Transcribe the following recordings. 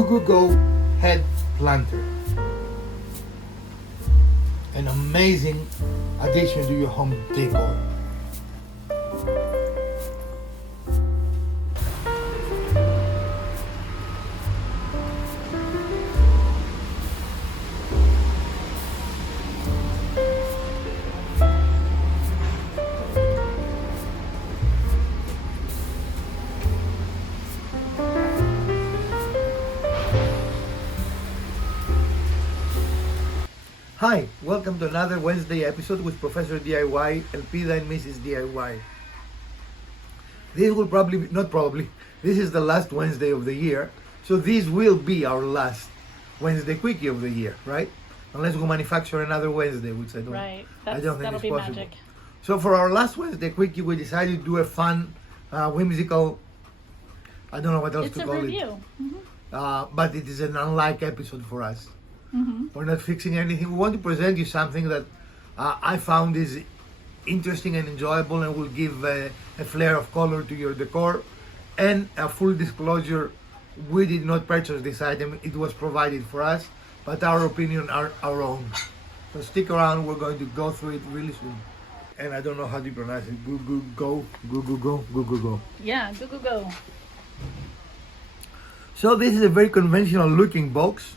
GUGUGO head planter. An amazing addition to your home decor. Hi, welcome to another Wednesday episode with Professor DIY and Pida and Mrs. DIY. This will this is the last Wednesday of the year, so this will be our last Wednesday quickie of the year, right? Unless we manufacture another Wednesday, which I don't think that'll is be possible. magic. So for our last Wednesday quickie, we decided to do a fun, whimsical, I don't know what else It's to a call review. it, but it is an unlike episode for us. Mm-hmm. We're not fixing anything. We want to present you something that I found is interesting and enjoyable and will give a flair of color to your decor. And a full disclosure, we did not purchase this item. It was provided for us, but our opinion are our own. So stick around. We're going to go through it really soon. And I don't know how to pronounce it. GUGUGO, GUGUGO, GUGUGO. Yeah, GUGUGO. So this is a very conventional looking box.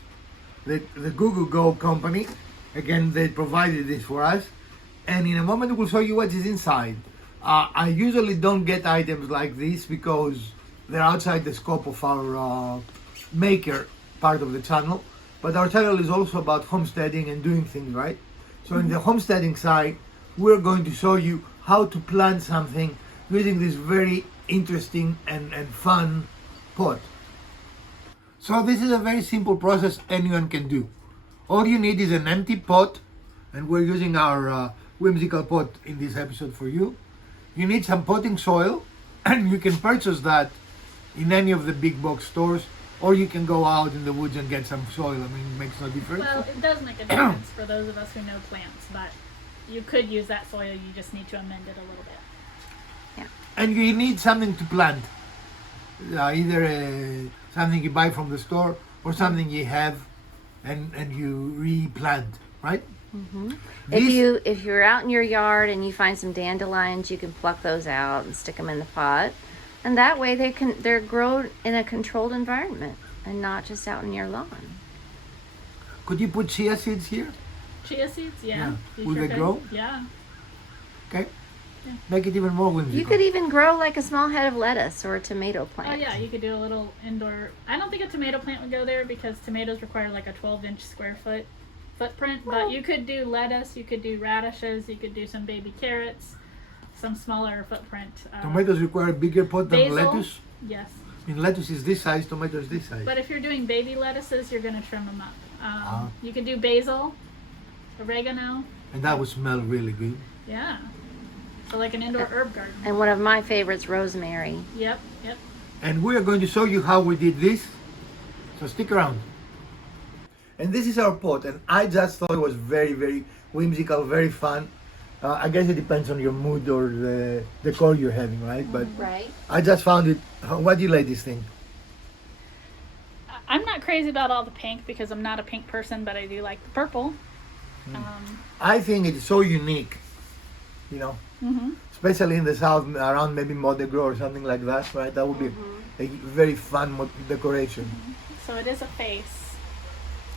The GUGUGO company, again, they provided this for us, and in a moment we'll show you what is inside. I usually don't get items like this because they're outside the scope of our maker part of the channel, but our channel is also about homesteading and doing things right. So in the homesteading side, we're going to show you how to plant something using this very interesting and fun pot. So this is a very simple process anyone can do. All you need is an empty pot, and we're using our Whimsical pot in this episode for you. You need some potting soil, and you can purchase that in any of the big box stores, or you can go out in the woods and get some soil. I mean, it makes no difference. Well, it does make a difference for those of us who know plants, but you could use that soil, you just need to amend it a little bit. Yeah. And you need something to plant. Either something you buy from the store or something you have and you replant, right? Mm-hmm. If you're out in your yard and you find some dandelions, you can pluck those out and stick them in the pot, and that way they're grown in a controlled environment and not just out in your lawn. Could you put chia seeds here? Chia seeds, yeah. Will they grow? Yeah. Okay. Yeah. Make it even more whimsical. You could even grow like a small head of lettuce or a tomato plant. Oh yeah, you could do a little indoor. I don't think a tomato plant would go there because tomatoes require like a 12-inch square foot footprint. But you could do lettuce, you could do radishes, you could do some baby carrots, some smaller footprint. Tomatoes require a bigger pot than basil, lettuce? Yes. I mean, lettuce is this size, tomato is this size. But if you're doing baby lettuces, you're going to trim them up. You could do basil, oregano. And that would smell really good. Yeah. So like an indoor herb garden. And one of my favorites, rosemary. Yep. And we are going to show you how we did this. So stick around. And this is our pot, and I just thought it was very, very whimsical, very fun. I guess it depends on your mood or the decor you're having, right? But right. I just found it. What do you like this thing? I'm not crazy about all the pink because I'm not a pink person, but I do like the purple. I think it's so unique, you know, especially in the south, around maybe Mardi Gras or something like that, right? That would be a very fun decoration. So it is a face.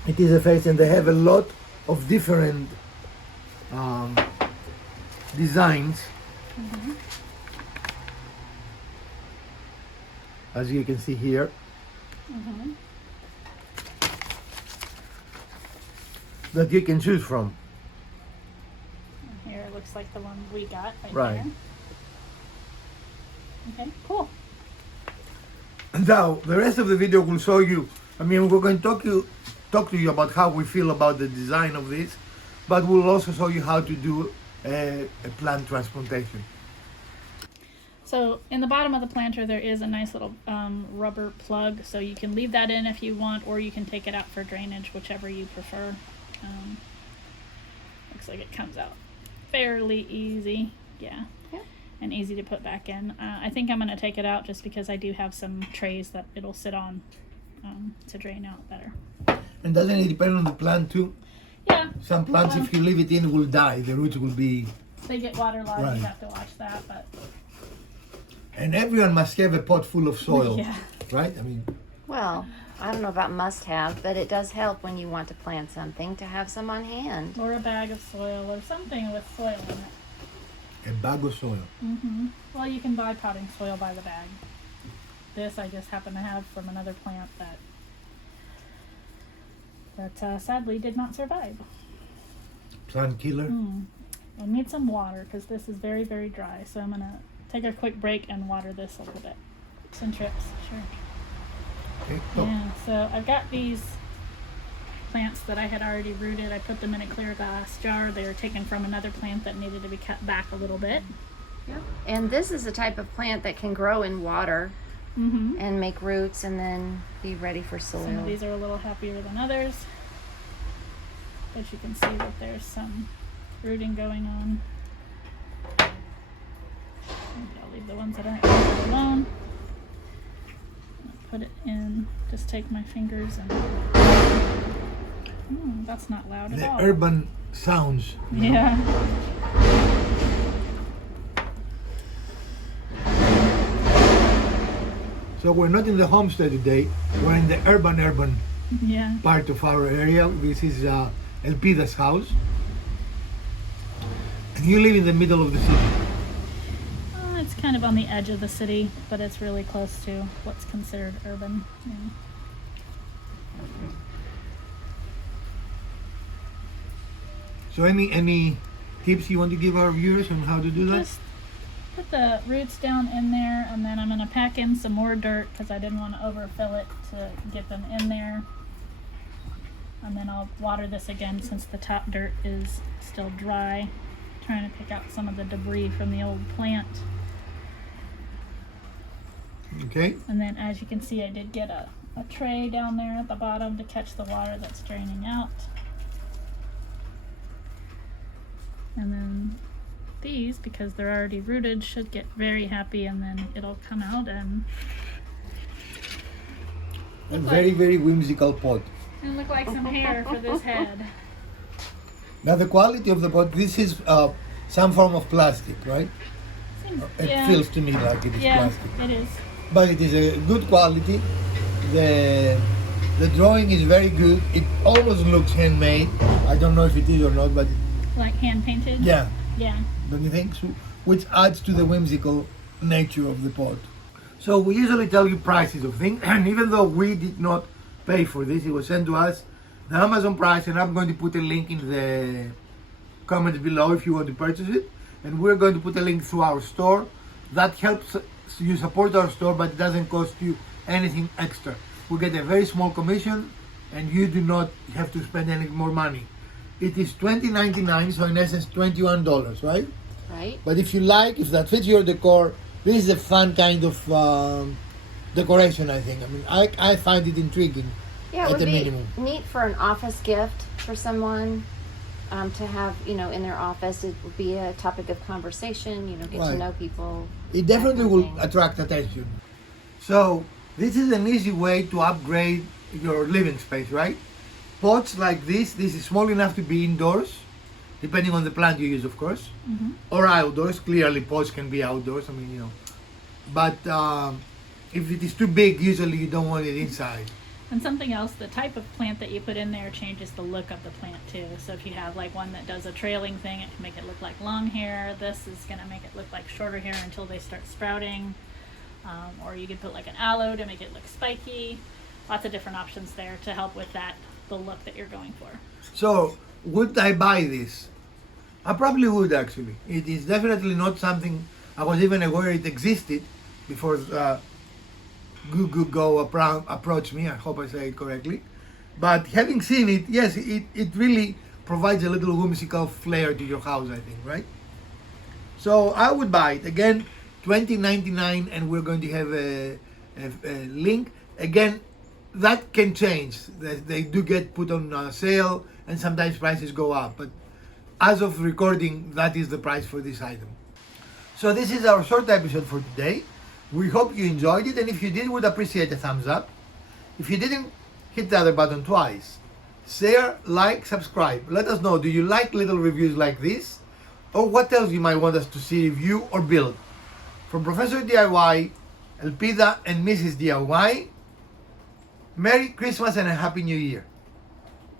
It is a face, and they have a lot of different designs. As you can see here. That you can choose from. Here it looks like the one we got Right. there. Okay, cool. Now, the rest of the video will show you, I mean, we're going to talk to you about how we feel about the design of this, but we'll also show you how to do a plant transplantation. So in the bottom of the planter there is a nice little rubber plug, so you can leave that in if you want, or you can take it out for drainage, whichever you prefer. Looks like it comes out fairly easy. Yeah. And easy to put back in. I think I'm going to take it out just because I do have some trays that it'll sit on to drain out better. And doesn't it depend on the plant too? Yeah, Some plants, if you leave it in, will die. The roots will be. they get waterlogged. Right. You have to watch that, but And everyone must have a pot full of soil, yeah. right? I mean, Well, I don't know about must have, but it does help when you want to plant something to have some on hand. Or a bag of soil or something with soil in it. a bag of soil. Well, you can buy potting soil by the bag. This I just happen to have from another plant that sadly did not survive. Plant killer. I need some water because this is very, very dry. So I'm gonna take a quick break and water this a little bit. Some trips, sure. Okay. Oh, Yeah, so I've got these plants that I had already rooted. I put them in a clear glass jar. They were taken from another plant that needed to be cut back a little bit. And this is a type of plant that can grow in water and make roots and then be ready for Some of soil. these are a little happier than others. But you can see that there's some rooting going on. Maybe I'll leave the ones that aren't rooted alone. Put it in, just take my fingers and that's not loud at the all. urban sounds. Yeah. So we're not in the homestead today. We're in the urban Yeah. part of our area. This is Elpida's house. And you live in the middle of the city. It's kind of on the edge of the city, but it's really close to what's considered urban. Yeah. So any tips you want to give our viewers on how to do that? Just put the roots down in there, and then I'm going to pack in some more dirt because I didn't want to overfill it to get them in there. And then I'll water this again since the top dirt is still dry. Trying to pick out some of the debris from the old plant. Okay. And then as you can see, I did get a tray down there at the bottom to catch the water that's draining out. And then these, because they're already rooted, should get very happy, and then it'll come out and A very whimsical pot. look like some hair for this head. Now the quality of the pot, this is some form of plastic, right? It Yeah. feels to me like it is Yeah, plastic. it is. But it is a good quality. The drawing is very good. It almost looks handmade. I don't know if it is or not, but Like hand painted. yeah, Yeah. don't you think? So, which adds to the whimsical nature of the pot. So we usually tell you prices of things, and even though we did not pay for this, it was sent to us, the Amazon price, and I'm going to put a link in the comments below if you want to purchase it. And we're going to put a link through our store. That helps you support our store, but it doesn't cost you anything extra. We get a very small commission, and you do not have to spend any more money. It is $20.99, so in essence $21, right? Right? But if you like, if that fits your decor, this is a fun kind of decoration, I think. I mean, I find it intriguing Yeah, it at would the be minimum. neat for an office gift for someone to have, in their office. It would be a topic of conversation, get Right. to know people. It definitely that kind will of thing. attract attention. So this is an easy way to upgrade your living space, right? Pots like this is small enough to be indoors, depending on the plant you use, of course, or outdoors. Clearly, pots can be outdoors. I mean, But if it is too big, usually you don't want it inside. And something else, the type of plant that you put in there changes the look of the plant too. So if you have like one that does a trailing thing, it can make it look like long hair. This is going to make it look like shorter hair until they start sprouting. Or you could put like an aloe to make it look spiky. Lots of different options there to help with the look that you're going for. So would I buy this? I probably would actually. It is definitely not something I was even aware it existed before GUGUGO approached me. I hope I say it correctly. But having seen it, yes, it really provides a little whimsical flair to your house, I think, right? So I would buy it. Again, $20.99, and we're going to have a link. Again, that can change. They do get put on sale, and sometimes prices go up. But as of recording, that is the price for this item. So this is our short episode for today. We hope you enjoyed it, and if you did, we'd appreciate a thumbs up. If you didn't, hit the other button twice. Share, like, subscribe. Let us know, do you like little reviews like this? Or what else you might want us to see review or build? From Professor DIY, Elpida and Mrs. DIY, Merry Christmas and a Happy New Year.